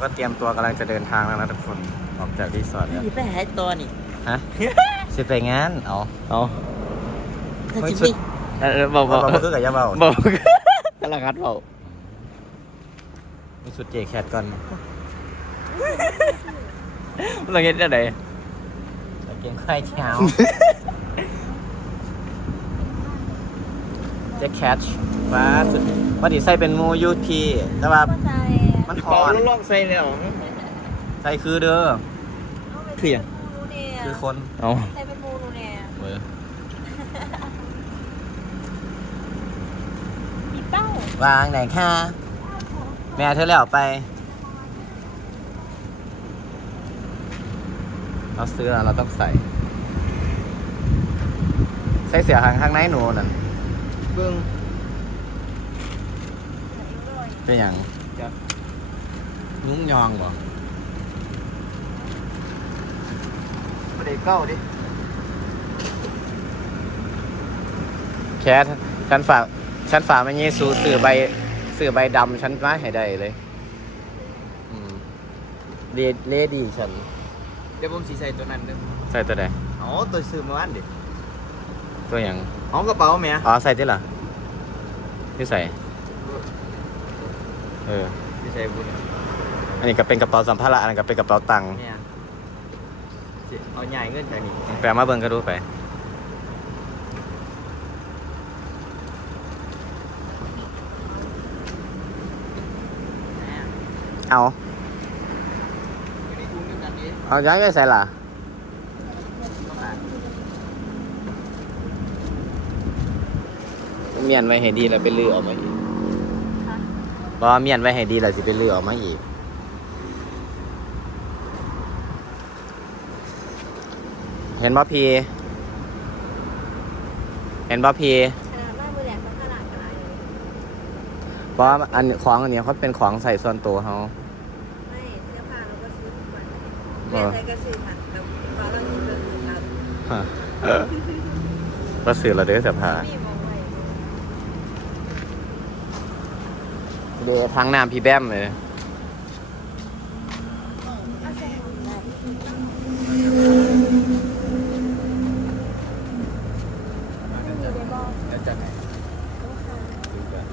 ก็เตรียมตัวกำลังจะเดินทางแล้วนะทุกคนออกจากรีสอร์ทแล้วนี่ไปหาตัวนี่ฮะสิไปงานเอาเอาถ้าไม่จิชุดมิเออบอกบบออกกมาคือกับยาเบาบอกกำลังคัดเบามีชุดเจแคทก่อนเราเห็นได้ไหนเกมไข่เช้าเจแคทฟ้าสุดว่าดิใส่เป็นมูยูทีแต่ว่า มันหเป่าอนล่องใส่เลยเหรอใส่คือเด้อคือยังคือคนเอาใส่เป็นมูนูเนี่ยเว้ยมีเป้าวางไหนค่ะ แม่เธอแล้วไป เราซื้อแล้วเราต้องใส่ ใส่เสียข้างข้างในหนูนั่นเบิ้งเป็นอย่าง จ้ะนุ่งยองบ่ประเดี๋ยวเก้าดิ แคทฉันฝากฉันฝากไม่ยี่สูสื่อใบสื่อใบดำฉันมาให้ได้เลยอืมเลเลดีฉัน เดี๋ยวผมสีใส่ตัวนั้นเด้อใส่ตัวใดอ๋อตัวซื้อเมื่อวานดิตัวอย่างอ๋อกระเป๋าแม่อ๋อใส่ที่ล่ะที่ใส่ เออสีใส่บุญ อันนี้ก็เป็นกระเป๋าสัมภาระอันนั้นก็เป็นกระเป๋าตังค์เนี่ยสิเอาใหญ่เงินจากนี่แปลมาเบิ่งก็ดูไปเอาเอาย้ายไปใส่ล่ะเมียนไว้ให้ดีแล้วไปลือออกมาอีกเพราะว่าเมียนไว้ให้ดีแล้วสิไปลือออกมาอีก เห็นบ่พีเห็นบ่พีขนาดว่ามือแหลมสักขนาดอะไรเพราะว่าอันของอันเนี้ยเขาเป็นของใส่ส่วนตัวเขาไม่เสื้อผ้าเราก็ซื้อทุกวันเอแม่อใส่ก็ซื้อค่ะแต่ว่าเราเดินกันก็ซื้อเราเด้อเสื้อผ้านี่มองไปเดทางน้ำพี่แบมเลยอา บอลแล้วจากไหน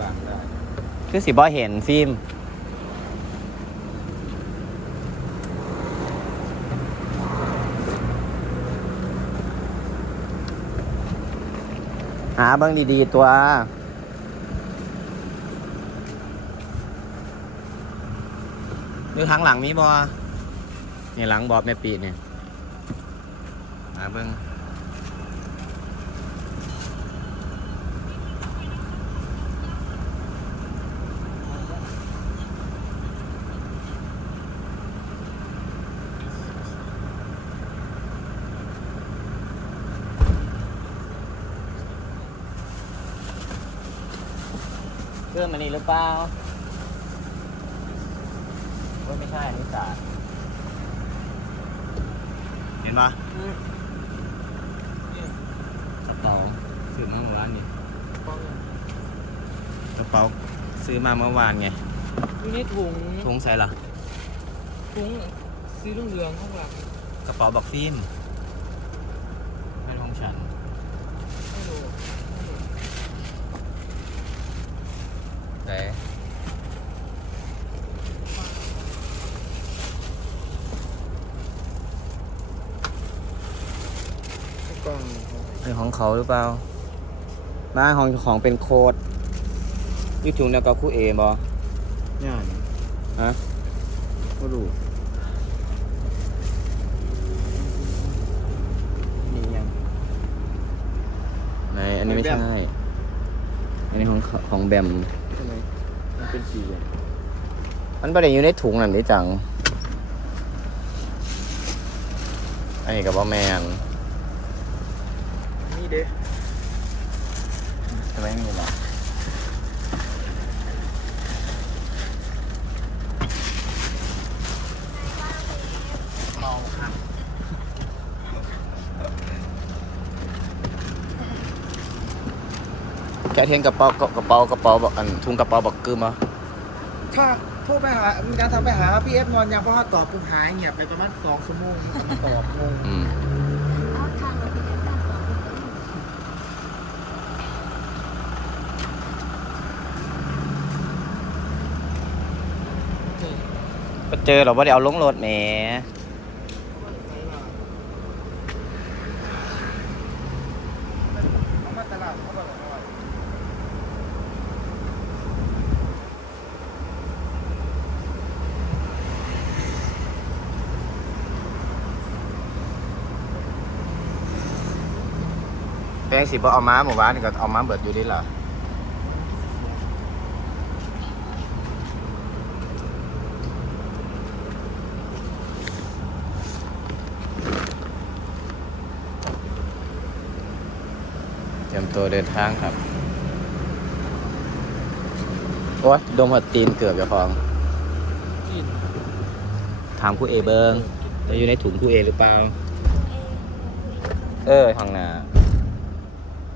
บางได้คือสิบ่เห็นฟิล์มหาบิ่งดีๆตัว ดูทางหลังมีบอนี่หลังบอบแม่ปีเนี่ยหาเบิ่ง นนี่หรือเปล่าว่าไม่ใช่อันนี่สาดเห็นปะกระเป๋าซื้อมาเมื่อวานนี่กระเป๋าซื้อมาเมื่อวานไงอยู่ในถุงทงใส่ล่ะถุงสีเหลืองๆข้างหลังกระเป๋าบักฟิล์มเป็นของฉัน ไม่รู้ แต่ กล้อง เป็น ของเขาหรือเปล่า บ้านของของเป็นโค้ดยูทูบเนี่ยก็คู่เอบอเนี่ยฮะก็รู้นี่ยังไหนอันนี้ไม่ของแบใช่มอันนี้ของเขาของแบมใช่ไหมมันเป็นสีอะมันไม่ได้อยู่ในถุงนั่นนี่จัง อันนี้กับว่าแมนนี่เด้จะไม่มีหรอแกเทียนกระเป๋ากระเป๋ากระเป๋าบอกอันทุงกระเป๋าบอกกึมอะถ้าถทรไปหามีการทำไปหาพี่เอฟนอนยังเพราะว่าตอบปุ๊บหายเงียบไปประมาณสองชั่วโมงตอบงง อืม เอาทางเราไปกันต่อ ไปเจอเราว่าเดี๋ยวเอาลงรถแหม่แปลงสิบ่เอาม้าหมู่บ้านก็เอาม้าเบิดอยู่ดิล่ะ รียมตัวเดินทางครับ โอ้ยดมหัดตีนเกือบจะพอง ถามผู้เอเบิงจะอยู่ในถุงผู้เอหรือเปล่า เออห้องน้า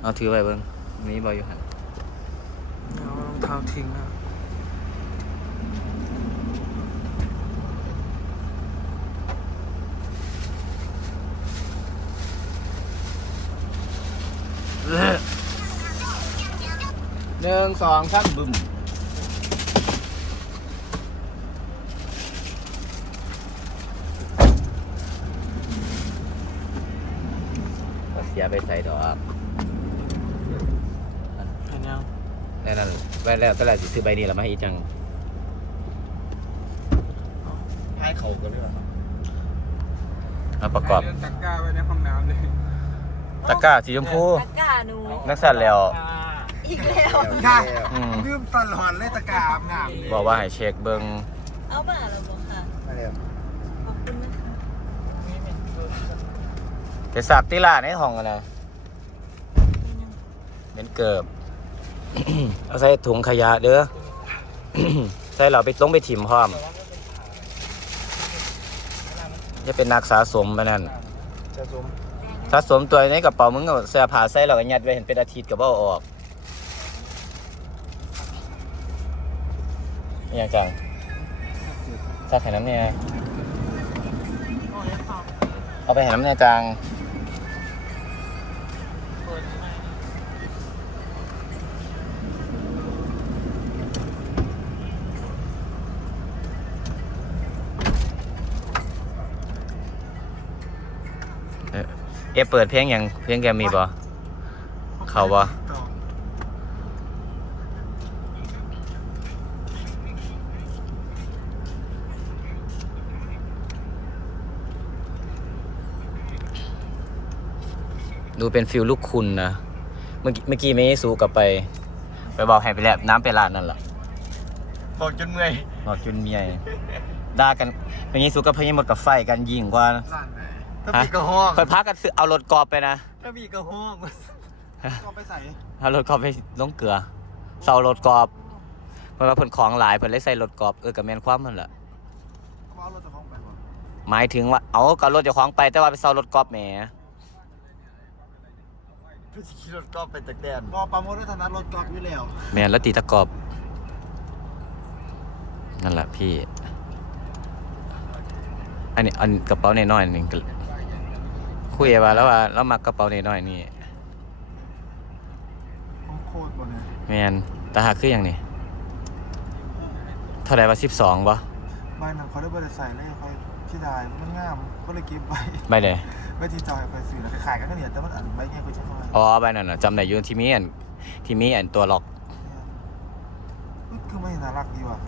เอาถือไปเบิงมีบออยู่หันเอารองเท้าทิ้งนะ นึ่งสองสามบึ้มก็เสียไปใส่ดอกเห็นยังแน่นั่นแว่นแล้วแต่ละสิซื้อใบนี้แล้วมาให้อีจังหายเขากันเลยว่ะมาประกอบเรื่องตะกร้าไว้ในห้องน้ำเลยตะกร้าสีชมพูตะกร้าหนูนักสั่นแล้ว อีกแล้วค่ะอืม ลืมตลอดเลยตะกร้าอาบน้ำเลยบอกว่าให้เช็คเบิงเอามาแล้วบอกค่ะอะไรอะขอบคุณนะคะจะสับติล่าในห้องกันนะเป็นเกิบ เอาใส่ถุงขยะเด้อ ใส่เราไปลงไปถิ่มพร้อมจะเป็นนักสะสมไปนั่นจะซุมสะสมตัวในกระเป๋ามึงก็เสื้อผ้าใส่เราก็ยัดไว้เห็นเป็นอาทิตย์ก็บ่เอาออก อย่างจังซักให้น้ำเนี่ยเอาไปให้น้ำเนี่ยจังเอ๊ะเอะเปิดเพลงยังเพลงแกมีบ่เขาบ่ ดูเป็นฟิลลูกคุณนะ เมื่อกี้เมื่อกี้ไม่สูกลับไป ไปบอกให้ไปแล้วน้ำไปร้านนั่นแหละบอกจนเมื่อยบอกจนเมียด่ากันเมื่อกี้สูกับพญหมดกับไฟกันยิงกว่าร้านไหนถ้าพี่ก็ห้องค่อยพักกันซื้อเอารถกรอบไปนะถ้าพี่ก็ห้องก็ไปใส่เอารถกรอบไปลงเกลือเสารถกรอบเพราะว่าเพิ่นของหลายเพิ่นเลยใส่รถกรอบเออกับแมนความมันแหละเอารถจะห้องไปบ่หมายถึงว่าเอากับรถเจ้าของไปแต่ว่าไปเสารถกรอบแหม พี่ขี่รถกอล์ฟไปตะแกนบอปราโมทได้ถนัดรถกอล์ฟอยู่แล้วแมนแล้วตีตะกรอบ นั่นแหละพี่ อันนี้อันกระเป๋าน้อยๆนี่ก็คุยว่าแล้วว่าแล้วมากระเป๋าน้อยๆนี่ของโคตรบ่เนี่ยแมนแต่หากคืออย่างนี้เท่าไหร่ว่าสิบสองปะใบนั้นเขาได้บริใส่เลยเขาที่ได้มันงามก็เลยเก็บไว้ใบเลย ไว้ที่จอยไปซื้อแล้วขายกันก็เนี่ยแต่มันอันใบ เงี้ยไปใช้ทำไมอ๋อใบนั้นน่ะจำได้อยู่ที่มีอันที่มีอันตัวล็อกคือไม่น่ารักดีว่ะ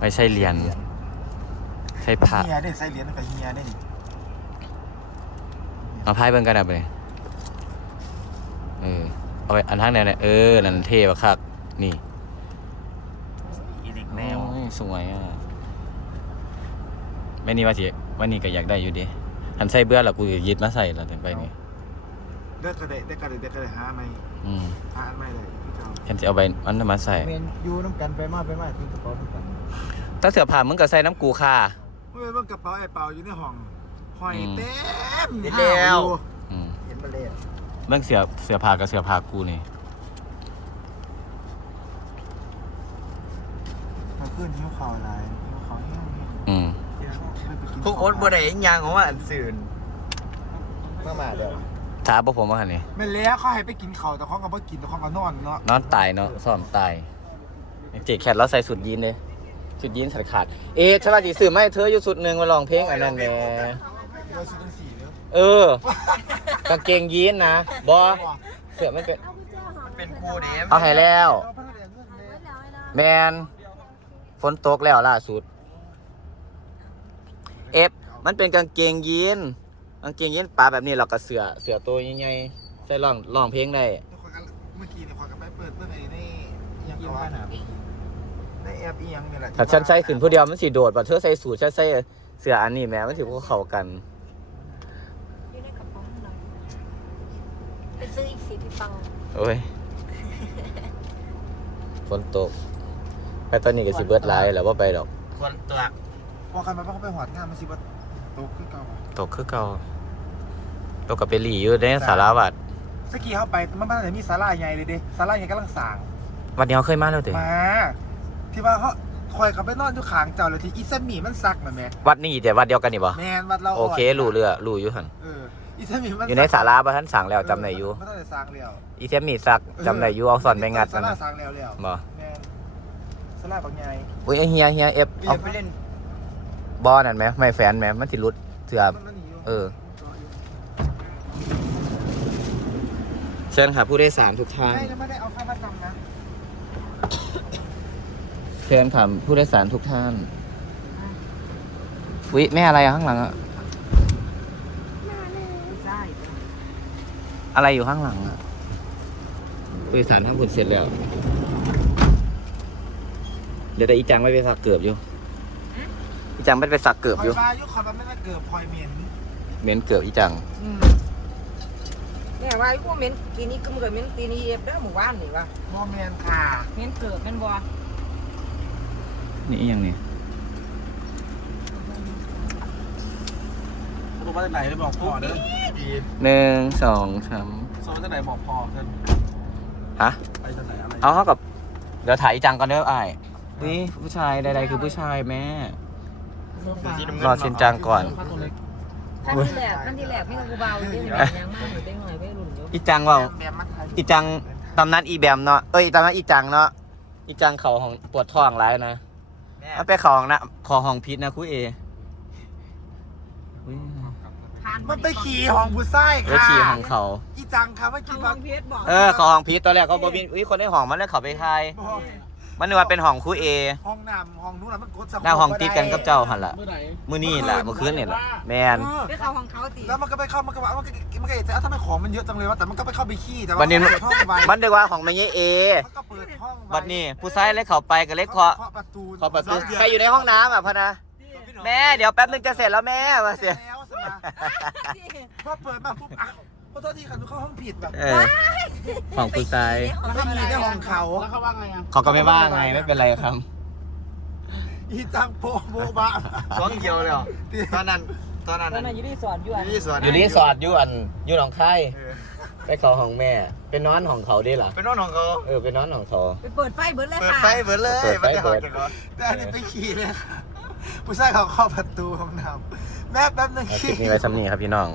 ไม่ใช่เหรียญใช่ผ้าเฮียได้ใส่เหรียญกับเฮียได้นี่เอาไพ่เบิ่งกันนะไปเออเอาไปอันทั้งแนวเนี่ยเออนั่นเท่บักคักนี่อีเด็กโอ้ยสวยอะแม่นี่ว่าสิวันนี้ก็อยากได้อยู่ดิหันใส่เบื่อแล้วกูก็ยึดมาใส่แล้วถึงไปนี่ ได้กระเดะได้กระเดะได้กระเดะหาไม่อืมหาอันไม่เลยพี่เจ้าฉันจะเอาใบมันมาใส่เมนยูน้ำกันไปมาไปมาทิ้งกระเป๋าน้ำกันถ้าเสื้อผ้ามึงก็ใส่น้ำกูค่ะ เมื่อว่ากระเป๋าไอ้เปล่าอยู่ในห้องหอยเต็มเห็นแล้วอืมเห็นมาเลยเบิ่งเสื้อเสื้อผ้ากับเสื้อผ้ากูนี่มาขึ้นหิ้วข่าวอะไรหิ้วข่าวแห้งอืมไม่ไปกินพวกโอ๊ตบ่ได้ยังของว่าอันสื่นมามาเดี๋ยว ท้าพวกผมว่าหันนี่แม่นแล้วเขาให้ไปกินข้าวแต่เขาก็บ่กินแต่เขาก็นอนเนาะนอนตายเนาะซ้อมตายเจ๊แคทเราใส่สุดยีนเลยสุดยีนสัดขาด เอ๊ะใช่ป่ะจีสื่อไม่เธออยู่สุดหนึ่งมาลองเพลงอันนั้นแหม่เดี๋ยวซื้อทั้งสี่เด้อเออกางเกงยีนนะบอเสื้อมันเป็นเอากุญแจหอเป็นครูเดมเอาให้แล้วเอาพันเหรียญเงินเลยไว้แล้วไว้แล้วแมนฝนตกแล้วล่าสุด เอฟมันเป็นกางเกงยีน กางเกงยีนปลาแบบนี้เราก็เสือเสือตัวใหญ่ๆใส่ร้องร้องเพลงได้เดี๋ยวขอยกันเมื่อกี้เนี่ยขอยกันไปเปิดเปิดไอ้นี่ยังก่อนในแอปอียังนี่แหละถ้าฉันใส่ขึ้นผู้เดียวมันสิโดดบ่เธอใส่สูทฉันใส่เสืออันนี้แหม่มันถือว่าเข้ากัน อยู่ในกระเป๋าหน่อยไปซื้ออีกสีพี่ปังโอ้ยฝนตกไปตอนนี้ก็สิเบิดหลายแล้วว่าไปดอก คนตัว พอกันมาพอเขาไปหอดงานมันสิว่าตกขึ้นเก่าอะ ตกคือเก่าตกกับเปรีอยู่ในสาราวัดเมื่อกี้เข้าไปมันมันจะมีศาลาใหญ่เลยเด้ศาลาใหญ่กำลังสร้างวันนี้เขาเคยมาแล้วเด้มาที่ว่าเขาคอยกับไปนอนอยู่ขางเจ้าเลยที่อีเซมีมันซักน่ะแม่วัดนี้แต่วัดเดียวกันนี่บ่แมนวัดเราโอเครู้เรือรู้อยู่หันเอออีเซมีมันอยู่ในสาราบ่ท่านสั่งแล้วจำได้อยู่มันต้องได้สร้างแล้วอีเทมมีซักจำได้อยู่เอาสอนไปงัดศามันลานะสร้างแล้วแล้วบ่แมนศาลาบางใหญ่โอ้ยเฮียเฮียเอฟเอาไปเล่นบอลนั่นไหมไม่แฟนไหมมันสิรุดเถื่อ เออเชิญค่ะผู้โดยสารทุกท่านไม่ไม่ได้เอาค่ามาจำนะเชิญค่ะผู้โดยสารทุกท่านวิแม่อะไรอะข้างหลังอะอะไรอยู่ข้างหลังอะผู้โดยสารทั้งหมดเสร็จแล้ว เดี๋ยวแต่อีจังไม่ไปสักเกือบอยู่อีจังไม่ไปสักเกือบคออยยู่มายุคอยมันไม่ได้เกือบคอยเหม็น เหม็นเกือบอีจังแม่ว่าไอ้พวกเหม็นปีนี้ก็มันก็เหม็นปีนี้เอฟเด้อหมู่บ้านนี่ว่าโมเมนค่ะเหม็นเกิดแม่นบ่นี่อีหยังนี่บอกว่าจะไหนเลยบอกพ่อเด้อดีหนึ่งสองสามโซนจะไหนบอกพ่อเด้อฮะไปจะไหนอะไรเอาเข้ากับเดี๋ยวถ่ายอีจังก่อนเด้อไอ้ายนี่ผู้ชายใดๆคือผู้ชายแม่ รอชินจังก่อนท่า นที่แหลกท่านที่แหลกไม่ต้องกูเบาอยู่ที่ไหนยังมากอยู่เต็งหน่อยไม่รุ่นอยู่อีจังว่าแบมมันไทยอีจังตำนานอีแบมเนาะเอ้ยตำนานอีจังเนาะอีจังเขาของปวดท้องร้ายนะแม่มันไปเขาของนะขอห้องพิษนะคุยเออุ๊ยมันไปขี่ห้องผู้ชายไปค่ะขี่ของเขา อีจังค่ะเมื่อทากี้งว่าเพชรบอกเออขอห้องพิษตอนแรกก็บอบินอุ้ยคนได้ห้องมันแล้วเขาไปทาย บอก มันนึกว่าเป็นห้องคุยเอห้องน้ำห้องนู้นน่ะมันกดสะโพกหน้าห้องติดกันกับเจ้าหันละเมื่อไหร่มื้อนี้แหละเมื่อคืนนี่แหละแมน เออไปเข้าของเขาตีแล้วมันก็ไปเข้ามันก็ว่ามันก็มันก็เอะใจว่าทำไมของมันเยอะจังเลยวะแต่มันก็ไปเข้าไปขี้แต่ว่าวันนี้ มัเปิดห้องไว้มันนึกว่าของไม่ใช่เอ มันก็เปิดห้องไว้บัดนี้ผู้ชายเลยเขาไปกับเล็กเคาะเคาะประตูเคาะประตูใครอยู่ในห้องน้ำอะพะนะ แม่เดี๋ยวแป๊บนึงจะเสร็จแล้วแม่มาเสีย แล้วสินะพอเปิดมาปุ๊บอ้าวข อโทษทีค่ะหนูเข้าห้องผิดแบบเออของผู้ชายไม่มีได้ห้องเขาแล้วเขาว่าไงอะเขาก็ไม่ว่าไงไม่เป็นไรครับ อีจังโปะโบบะสองเดียวเลยเหรอตอนนั้นตอนนั้นตอนนั้นอยู่ที่สอนอยู่อันที่สวนอยู่รีสอร์ทอยู่อันอยู่หนองคายไปเขาของแม่ เป็นนอนของเขาด้วยล่ะเป็นน้องของเขาเออเป็นนอนของเขาไปเปิดไฟเบิดเลยเปิดค่ะไฟเบิดเลยเปิดไฟเบิดมันจะหาจากก่อนแต่อันนี้ไปขี่เลยค่ะผู้ชายเขาเข้าประตูห้องน้ำแม่แป๊บนึงเอาคลิขี่ปนี้ไว้ซ้ำนี้ครับพี่น้อง